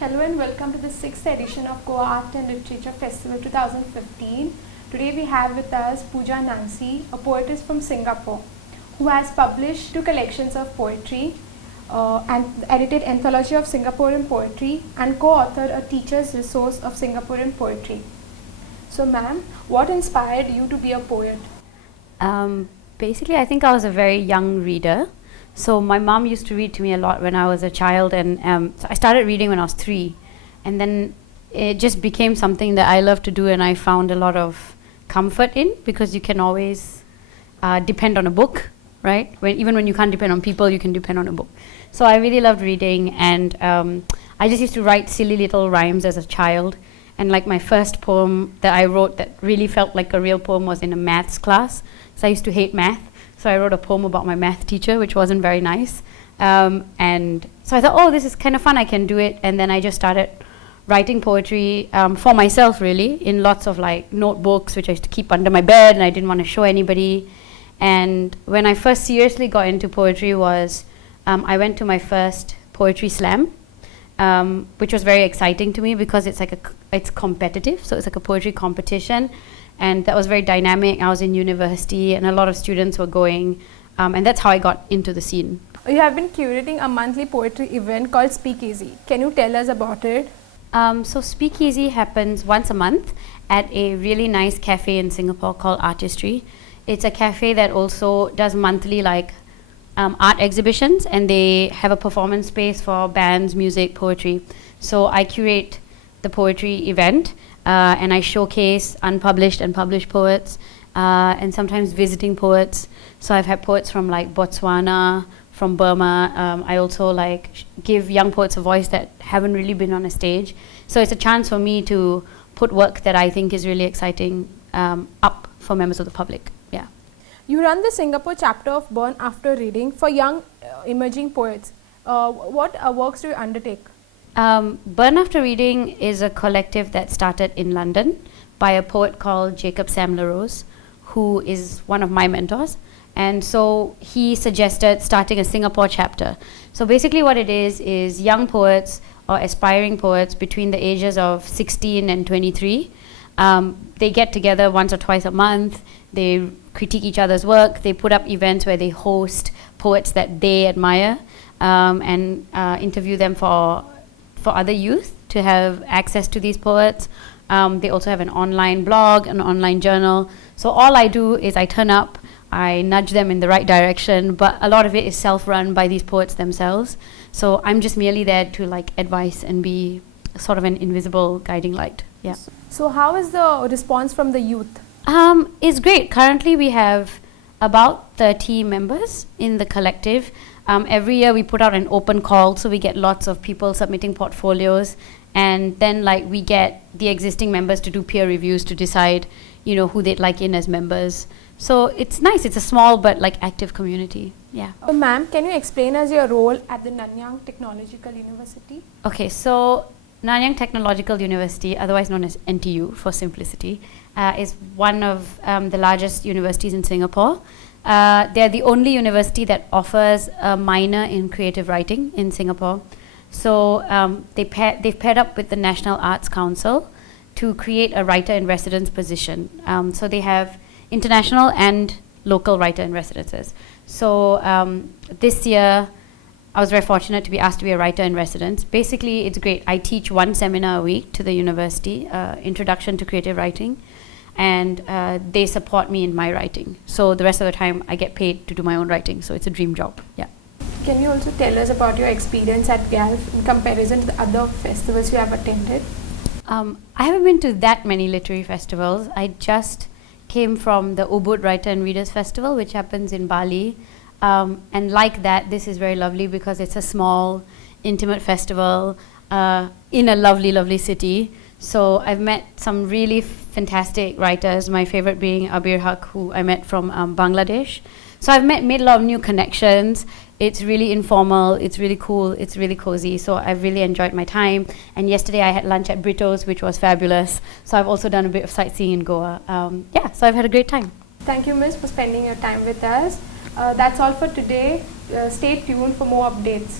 Hello and welcome to the 6th edition of Goa Art and Literature Festival 2015. Today we have with us Pooja Nansi, a poetess from Singapore, who has published two collections of poetry and edited Anthology of Singaporean Poetry and co-authored a teacher's resource of Singaporean poetry. So ma'am, what inspired you to be a poet? Basically, I think I was a very young reader. So my mom used to read to me a lot when I was a child, and so I started reading when I was 3, and then it just became something that I love to do, and I found a lot of comfort in, because you can always depend on a book, right? Even when you can't depend on people, you can depend on a book. So I really loved reading, and I just used to write silly little rhymes as a child. And like my first poem that I wrote that really felt like a real poem was in a maths class. So I used to hate math. So I wrote a poem about my math teacher, which wasn't very nice. And so I thought, oh, this is kind of fun, I can do it. And then I just started writing poetry for myself, really, in lots of like notebooks, which I used to keep under my bed, and I didn't want to show anybody. And when I first seriously got into poetry was, I went to my first poetry slam, which was very exciting to me because it's competitive. So it's like a poetry competition. And that was very dynamic. I was in university and a lot of students were going, and that's how I got into the scene. You have been curating a monthly poetry event called Speakeasy. Can you tell us about it? So Speakeasy happens once a month at a really nice cafe in Singapore called Artistry. It's a cafe that also does monthly art exhibitions, and they have a performance space for bands, music, poetry. So I curate the poetry event. And I showcase unpublished and published poets, and sometimes visiting poets. So I've had poets from like Botswana, from Burma. I also give young poets a voice that haven't really been on a stage. So it's a chance for me to put work that I think is really exciting up for members of the public. Yeah. You run the Singapore chapter of Burn After Reading for young emerging poets. What works do you undertake? Burn After Reading is a collective that started in London by a poet called Jacob Sam LaRose, who is one of my mentors. And so he suggested starting a Singapore chapter. So basically what it is young poets or aspiring poets between the ages of 16 and 23. They get together once or twice a month. They critique each other's work. They put up events where they host poets that they admire and interview them for other youth to have access to these poets. They also have an online blog, an online journal. So all I do is I turn up, I nudge them in the right direction, but a lot of it is self-run by these poets themselves. So I'm just merely there to advise and be sort of an invisible guiding light. Yeah. So how is the response from the youth? It's great. Currently we have about 30 members in the collective. Every year we put out an open call, so we get lots of people submitting portfolios, and then we get the existing members to do peer reviews to decide, who they'd like in as members. So it's nice. It's a small but active community. Yeah. Ma'am, can you explain us your role at the Nanyang Technological University? Okay, so Nanyang Technological University, otherwise known as NTU for simplicity, is one of the largest universities in Singapore. They're the only university that offers a minor in creative writing in Singapore. So they've paired up with the National Arts Council to create a writer-in-residence position. So they have international and local writer-in-residences. So this year, I was very fortunate to be asked to be a writer-in-residence. Basically, it's great. I teach one seminar a week to the university, Introduction to Creative Writing. And they support me in my writing. So the rest of the time I get paid to do my own writing. So it's a dream job. Yeah. Can you also tell us about your experience at GALF in comparison to the other festivals you have attended? I haven't been to that many literary festivals. I just came from the Ubud Writer and Readers Festival, which happens in Bali. And like that, this is very lovely because it's a small, intimate festival in a lovely, lovely city. So I've met some really fantastic writers, my favorite being Abir Haq, who I met from Bangladesh. So I've made a lot of new connections. It's really informal, it's really cool, it's really cozy. So I've really enjoyed my time. And yesterday I had lunch at Brito's, which was fabulous. So I've also done a bit of sightseeing in Goa. So I've had a great time. Thank you, Miss, for spending your time with us. That's all for today. Stay tuned for more updates.